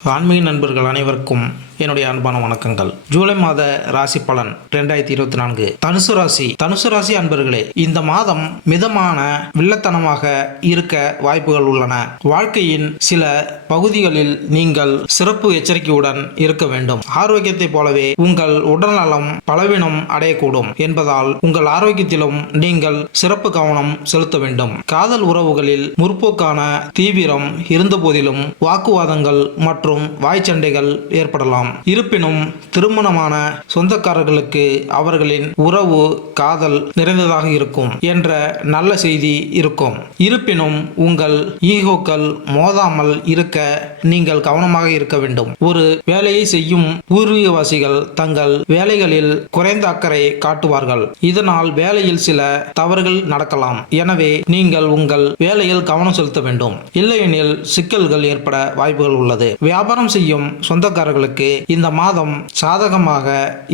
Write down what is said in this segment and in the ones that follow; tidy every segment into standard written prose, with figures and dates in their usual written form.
ஆன்மீக நண்பர்கள் அனைவருக்கும் என்னுடைய அன்பான வணக்கங்கள். ஜூலை மாத ராசி பலன் 2024. தனுசு ராசி அன்பர்களே, இந்த மாதம் மிதமான வில்லத்தனமாக இருக்க வாய்ப்புகள் உள்ளன. வாழ்க்கையின் சில பகுதிகளில் நீங்கள் சிறப்பு எச்சரிக்கையுடன் இருக்க வேண்டும். ஆரோக்கியத்தை போலவே உங்கள் உடல்நலம் பலவீனம் அடையக்கூடும் என்பதால் உங்கள் ஆரோக்கியத்திலும் நீங்கள் சிறப்பு கவனம் செலுத்த வேண்டும். காதல் உறவுகளில் முற்போக்கான தீவிரம் இருந்த போதிலும் வாக்குவாதங்கள் மற்றும் வாய்ச்சண்டைகள் ஏற்படலாம். இருப்பினும் திருமணமான சொந்தக்காரர்களுக்கு அவர்களின் உறவு காதல் நிறைந்ததாக இருக்கும் என்ற நல்ல செய்தி இருக்கும். இருப்பினும் உங்கள் ஈகோக்கள் மோதாமல் இருக்க நீங்கள் கவனமாக இருக்க வேண்டும். ஒரு வேலையை செய்யும் பூர்வீகவாசிகள் தங்கள் வேலைகளில் குறைந்த அக்கறை காட்டுவார்கள். இதனால் வேலையில் சில தவறுகள் நடக்கலாம். எனவே நீங்கள் உங்கள் வேலையில் கவனம் செலுத்த வேண்டும். இல்லையெனில் சிக்கல்கள் ஏற்பட வாய்ப்புகள் உள்ளது. வியாபாரம் செய்யும் சொந்தக்காரர்களுக்கு இந்த மாதம் சாதகமாக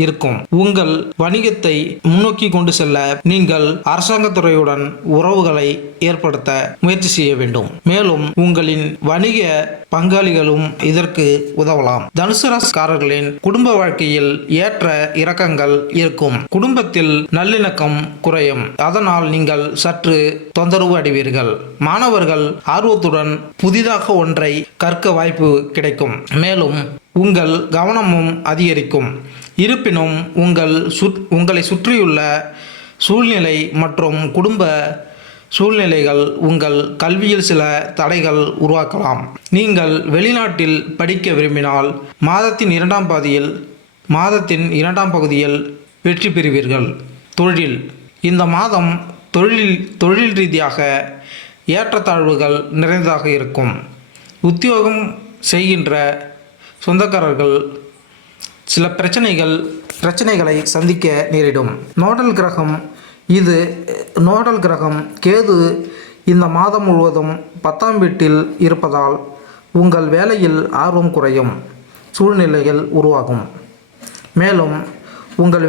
இருக்கும். உங்கள் வணிகத்தை முன்னோக்கி கொண்டு செல்ல நீங்கள் அரசாங்கத்துறையுடன் உறவுகளை ஏற்படுத்த முயற்சி செய்ய வேண்டும். மேலும் உங்களின் வணிக பங்காளிகளும் இதற்கு உதவலாம். தனுசு ராசிக்காரர்களின் குடும்ப வாழ்க்கையில் ஏற்ற இறக்கங்கள் இருக்கும். குடும்பத்தில் நல்லிணக்கம் குறையும். அதனால் நீங்கள் சற்று தொந்தரவு அடைவீர்கள். மாணவர்கள் ஆர்வத்துடன் புதிதாக ஒன்றை கற்க வாய்ப்பு கிடைக்கும். மேலும் உங்கள் கவனமும் அதிகரிக்கும். இருப்பினும் உங்களை சுற்றியுள்ள சூழ்நிலை மற்றும் குடும்ப சூழ்நிலைகள் உங்கள் கல்வியில் சில தடைகள் உருவாக்கலாம். நீங்கள் வெளிநாட்டில் படிக்க விரும்பினால் மாதத்தின் இரண்டாம் பகுதியில் வெற்றி பெறுவீர்கள். தொழில் இந்த மாதம் தொழில் ரீதியாக ஏற்றத்தாழ்வுகள் நிறைந்ததாக இருக்கும். உத்தியோகம் செய்கின்ற சொந்தக்காரர்கள் சில பிரச்சனைகளை சந்திக்க நேரிடும். நோடல் கிரகம் கேது இந்த மாதம் முழுவதும் 10ஆம் வீட்டில் இருப்பதால் உங்கள் வேலையில் ஆர்வம் குறையும் சூழ்நிலைகள் உருவாகும். மேலும் உங்கள்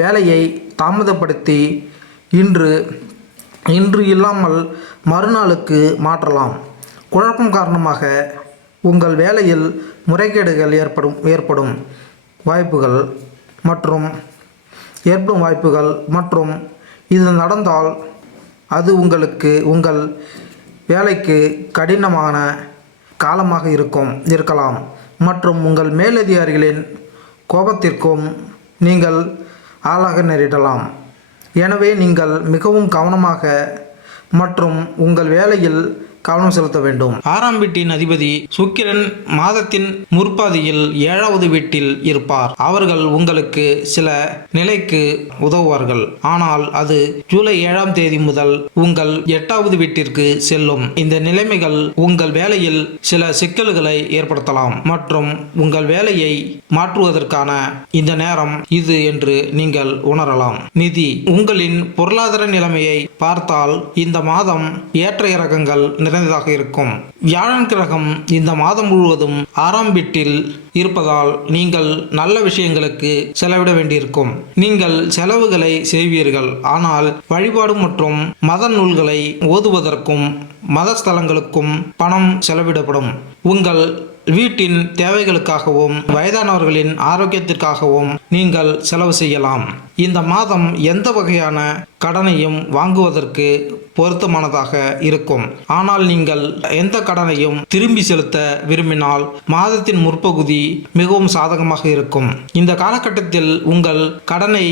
வேலையை தாமதப்படுத்தி இன்று இல்லாமல் மறுநாளுக்கு மாற்றலாம். குழப்பம் காரணமாக உங்கள் வேலையில் முறைகேடுகள் ஏற்படும் வாய்ப்புகள் மற்றும் இது நடந்தால் அது உங்கள் வேலைக்கு கடினமான காலமாக இருக்கலாம் மற்றும் உங்கள் மேலதிகாரிகளின் கோபத்திற்கும் நீங்கள் ஆளாக நேரிடலாம். எனவே நீங்கள் மிகவும் கவனமாக மற்றும் உங்கள் வேலையில் கவனம் செலுத்த வேண்டும். 6ஆம் வீட்டின் அதிபதி சுக்கிரன் மாதத்தின் முற்பாதியில் 7வது வீட்டில் இருப்பார். அவர்கள் உங்களுக்கு சில நிலைக்கு உதவுவார்கள். ஆனால் அது ஜூலை 7ஆம் தேதி முதல் உங்கள் 8வது வீட்டிற்கு செல்லும். இந்த நிலைமைகள் உங்கள் வேலையில் சில சிக்கல்களை ஏற்படுத்தலாம் மற்றும் உங்கள் வேலையை மாற்றுவதற்கான இந்த நேரம் இது என்று நீங்கள் உணரலாம். நிதி உங்களின் பொருளாதார நிலைமையை பார்த்தால் இந்த மாதம் ஏற்ற இறக்கங்கள் நிறைந்ததாக இருக்கும். வியாழன் கிரகம் இந்த மாதம் முழுவதும் 6ஆம் வீட்டில் இருப்பதால் நீங்கள் நல்ல விஷயங்களுக்கு செலவிட வேண்டியிருக்கும். நீங்கள் செலவுகளை செய்வீர்கள். ஆனால் வழிபாடு மற்றும் மத நூல்களை ஓதுவதற்கும் மத ஸ்தலங்களுக்கும் பணம் செலவிடப்படும். உங்கள் வீட்டின் தேவைகளுக்காகவும் வயதானவர்களின் ஆரோக்கியத்திற்காகவும் நீங்கள் செலவு செய்யலாம். இந்த மாதம் எந்த வகையான கடனையும் வாங்குவதற்கு பொருத்தமானதாக இருக்கும். ஆனால் நீங்கள் எந்த கடனையும் திரும்பி செலுத்த விரும்பினால் மாதத்தின் முற்பகுதி மிகவும் சாதகமாக இருக்கும். இந்த காலகட்டத்தில் உங்கள் கடனை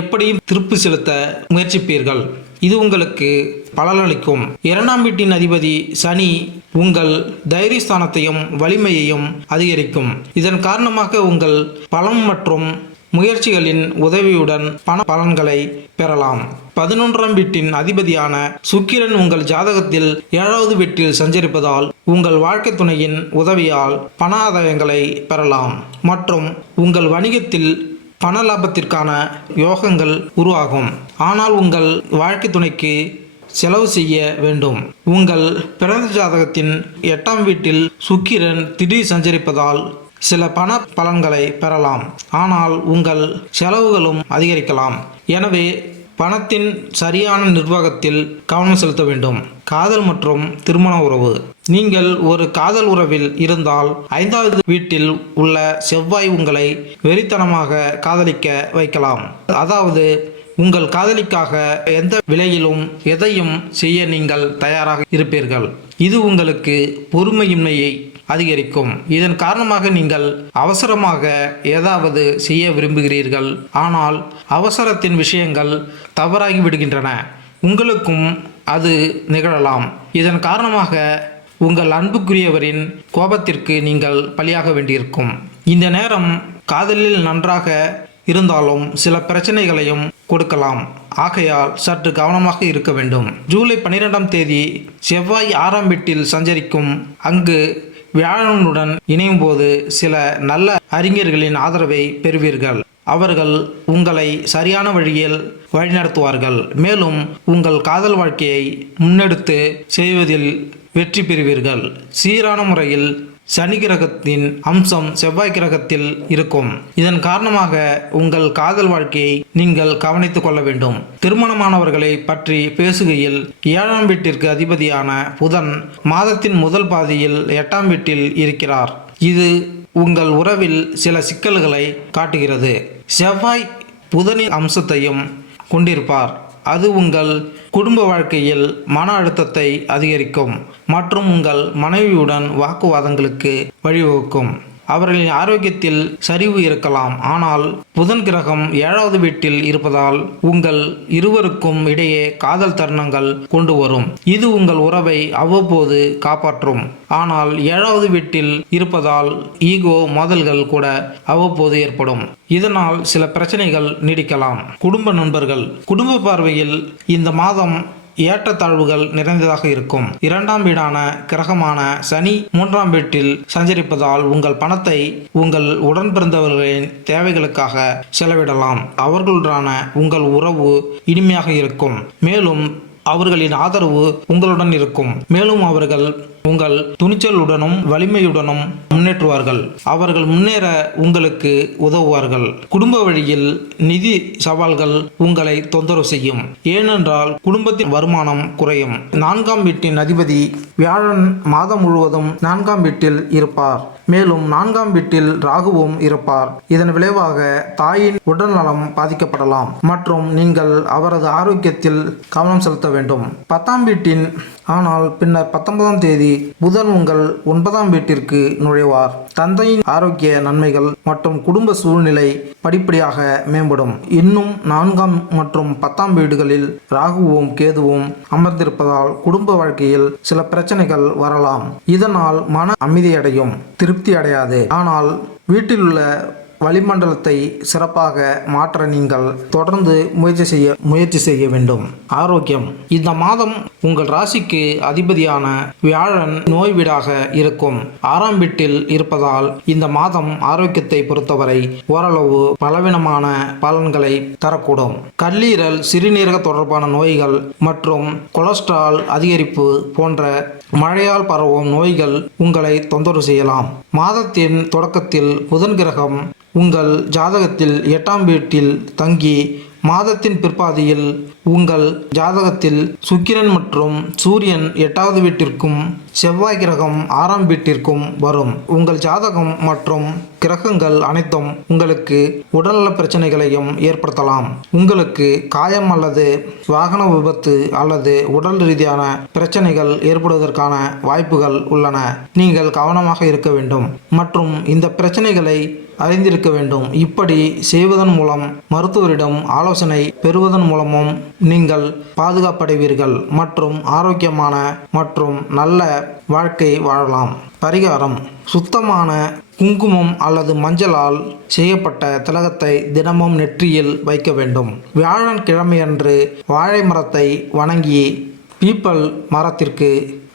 எப்படியும் திருப்பி செலுத்த முயற்சிப்பீர்கள். இது உங்களுக்கு பலனளிக்கும். 2ஆம் வீட்டின் அதிபதி சனி உங்கள் தைரியஸ்தானத்தையும் வலிமையையும் அதிகரிக்கும். இதன் காரணமாக உங்கள் பலம் மற்றும் முயற்சிகளின் உதவியுடன் பண பலன்களை பெறலாம். 11ஆம் வீட்டின் அதிபதியான சுக்கிரன் உங்கள் ஜாதகத்தில் 7வது வீட்டில் சஞ்சரிப்பதால் உங்கள் வாழ்க்கை துணையின் உதவியால் பண ஆதாயங்களை பெறலாம் மற்றும் உங்கள் வணிகத்தில் பண லாபத்திற்கான யோகங்கள் உருவாகும். ஆனால் உங்கள் வாழ்க்கை துணைக்கு செலவு செய்ய வேண்டும். உங்கள் பிறந்த ஜாதகத்தின் 8ஆம் வீட்டில் சுக்கிரன் திடீர் சஞ்சரிப்பதால் சில பண பலன்களை பெறலாம். ஆனால் உங்கள் செலவுகளும் அதிகரிக்கலாம். எனவே பணத்தின் சரியான நிர்வாகத்தில் கவனம் செலுத்த வேண்டும். காதல் மற்றும் திருமண உறவு. நீங்கள் ஒரு காதல் உறவில் இருந்தால் 5வது வீட்டில் உள்ள செவ்வாய் உங்களை வெறித்தனமாக காதலிக்க வைக்கலாம். அதாவது உங்கள் காதலிக்காக எந்த விலையிலும் எதையும் செய்ய நீங்கள் தயாராக இருப்பீர்கள். இது உங்களுக்கு பொறுமையின்மையை அதிகரிக்கும். இதன் காரணமாக நீங்கள் அவசரமாக ஏதாவது செய்ய விரும்புகிறீர்கள். ஆனால் அவசரத்தின் விஷயங்கள் தவறாகி விடுகின்றன. உங்களுக்கும் அது நிகழலாம். இதன் காரணமாக உங்கள் அன்புக்குரியவரின் கோபத்திற்கு நீங்கள் பலியாக வேண்டியிருக்கும். இந்த நேரம் காதலில் நன்றாக இருந்தாலும் சில பிரச்சனைகளையும் கொடுக்கலாம். ஆகையால் சற்று கவனமாக இருக்க வேண்டும். ஜூலை 12ஆம் தேதி செவ்வாய் 6ஆம் வீட்டில் சஞ்சரிக்கும். அங்கு வியாழனுடன் இணையும் போது சில நல்ல அறிஞர்களின் ஆதரவை பெறுவீர்கள். அவர்கள் உங்களை சரியான வழியில் வழிநடத்துவார்கள். மேலும் உங்கள் காதல் வாழ்க்கையை முன்னெடுத்து செய்வதில் வெற்றி பெறுவீர்கள். சீரான முறையில் சனி கிரகத்தின் அம்சம் செவ்வாய் கிரகத்தில் இருக்கும். இதன் காரணமாக உங்கள் காதல் வாழ்க்கையை நீங்கள் கவனித்துக் கொள்ள வேண்டும். திருமணமானவர்களை பற்றி பேசுகையில் 7ஆம் வீட்டிற்கு அதிபதியான புதன் மாதத்தின் முதல் பாதியில் 8ஆம் வீட்டில் இருக்கிறார். இது உங்கள் உறவில் சில சிக்கல்களை காட்டுகிறது. செவ்வாய் புதனின் அம்சத்தையும் கொண்டிருப்பார். அது உங்கள் குடும்ப வாழ்க்கையில் மன அழுத்தத்தை அதிகரிக்கும் மற்றும் உங்கள் மனைவியுடன் வாக்குவாதங்களுக்கு வழிவகுக்கும். அவர்களின் ஆரோக்கியத்தில் சரிவு இருக்கலாம். ஆனால் புதன் கிரகம் 7வது வீட்டில் இருப்பதால் உங்கள் இருவருக்கும் இடையே காதல் தருணங்கள் கொண்டு வரும். இது உங்கள் உறவை அவ்வப்போது காப்பாற்றும். ஆனால் 7வது வீட்டில் இருப்பதால் ஈகோ மோதல்கள் கூட அவ்வப்போது ஏற்படும். இதனால் சில பிரச்சனைகள் நீடிக்கலாம். குடும்ப நண்பர்கள். குடும்ப பார்வையில் இந்த மாதம் ஏற்றத்தாழ்வுகள் நிறைந்ததாக இருக்கும். 2ஆம் வீடான கிரகமான சனி 3ஆம் வீட்டில் சஞ்சரிப்பதால் உங்கள் பணத்தை உங்கள் உடன் பிறந்தவர்களின் தேவைகளுக்காக செலவிடலாம். அவர்களுடனான உங்கள் உறவு இனிமையாக இருக்கும். மேலும் அவர்களின் ஆதரவு உங்களுடன் இருக்கும். மேலும் அவர்கள் உங்கள் துணிச்சலுடனும் வலிமையுடனும் முன்னேற்றுவார்கள். அவர்கள் முன்னேற உங்களுக்கு உதவுவார்கள். குடும்ப வழியில் நிதி சவால்கள் உங்களை தொந்தரவு செய்யும். ஏனென்றால் குடும்பத்தின் வருமானம் குறையும். 4ஆம் வீட்டின் அதிபதி வியாழன் மாதம் முழுவதும் 4ஆம் வீட்டில் இருப்பார். மேலும் 4ஆம் வீட்டில் ராகுவும் இருப்பார். இதன் விளைவாக தாயின் உடல் நலம் பாதிக்கப்படலாம் மற்றும் நீங்கள் அவரது ஆரோக்கியத்தில் கவனம் செலுத்த வேண்டும். 10ஆம் வீட்டின் ஆனால் பின்னர் 19ஆம் தேதி புதன் உங்கள் 9ஆம் வீட்டிற்கு நுழைவார். தந்தையின் ஆரோக்கிய நன்மைகள் மற்றும் குடும்ப சூழ்நிலை படிப்படியாக மேம்படும். இன்னும் 4ஆம் மற்றும் 10ஆம் வீடுகளில் ராகுவும் கேதுவும் அமர்ந்திருப்பதால் குடும்ப வாழ்க்கையில் சில பிரச்சனைகள் வரலாம். இதனால் மன அமைதியடையும், திருப்தி அடையாது. ஆனால் வீட்டில் உள்ள வளிமண்டலத்தை சிறப்பாக மாற்ற நீங்கள் தொடர்ந்து முயற்சி செய்ய வேண்டும். ஆரோக்கியம். இந்த மாதம் உங்கள் ராசிக்கு அதிபதியான வியாழன் நோய் வீடாக இருக்கும். 6ஆம் வீட்டில் இருப்பதால் இந்த மாதம் ஆரோக்கியத்தை பொறுத்தவரை ஓரளவு பலவீனமான பலன்களை தரக்கூடும். கல்லீரல், சிறுநீரக தொடர்பான நோய்கள் மற்றும் கொலஸ்ட்ரால் அதிகரிப்பு போன்ற மழையால் பரவும் நோய்கள் உங்களை தொந்தரவு செய்யலாம். மாதத்தின் தொடக்கத்தில் புதன் கிரகம் உங்கள் ஜாதகத்தில் 8ஆம் வீட்டில் தங்கி மாதத்தின் பிற்பாதியில் உங்கள் ஜாதகத்தில் சுக்கிரன் மற்றும் சூரியன் 8வது வீட்டிற்கும் செவ்வாய் கிரகம் 6ஆம் வீட்டிற்கும் வரும். உங்கள் ஜாதகம் மற்றும் கிரகங்கள் அனைத்தும் உங்களுக்கு உடல்நல பிரச்சனைகளையும் ஏற்படுத்தலாம். உங்களுக்கு காயம் அல்லது வாகன விபத்து அல்லது உடல் ரீதியான பிரச்சனைகள் ஏற்படுவதற்கான வாய்ப்புகள் உள்ளன. நீங்கள் கவனமாக இருக்க வேண்டும் மற்றும் இந்த பிரச்சனைகளை அறிந்திருக்க வேண்டும். இப்படி செய்வதன் மூலம் மருத்துவரிடம் ஆலோசனை பெறுவதன் மூலமும் நீங்கள் பாதுகாப்படைவீர்கள் மற்றும் ஆரோக்கியமான மற்றும் நல்ல வாழ்க்கை வாழலாம். பரிகாரம். சுத்தமான குங்குமம் அல்லது மஞ்சளால் செய்யப்பட்ட திலகத்தை தினமும் நெற்றியில் வைக்க வேண்டும். வியாழன் கிழமையன்று வாழை மரத்தை வணங்கி பீப்பல் மரத்திற்கு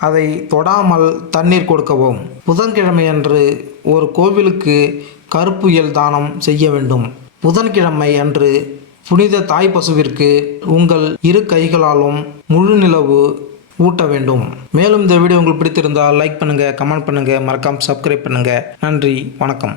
அதை தொடாமல் தண்ணீர் கொடுக்கவும். புதன்கிழமையன்று ஒரு கோவிலுக்கு கருப்பு எல் தானம் செய்ய வேண்டும். புதன்கிழமை அன்று புனித தாய் பசுவிற்கு உங்கள் இரு கைகளாலும் முழு நிலவு ஊட்ட வேண்டும். மேலும் இந்த வீடியோ உங்களுக்கு பிடித்திருந்தால் லைக் பண்ணுங்கள், கமெண்ட் பண்ணுங்கள், மறக்காமல் சப்ஸ்கிரைப் பண்ணுங்கள். நன்றி, வணக்கம்.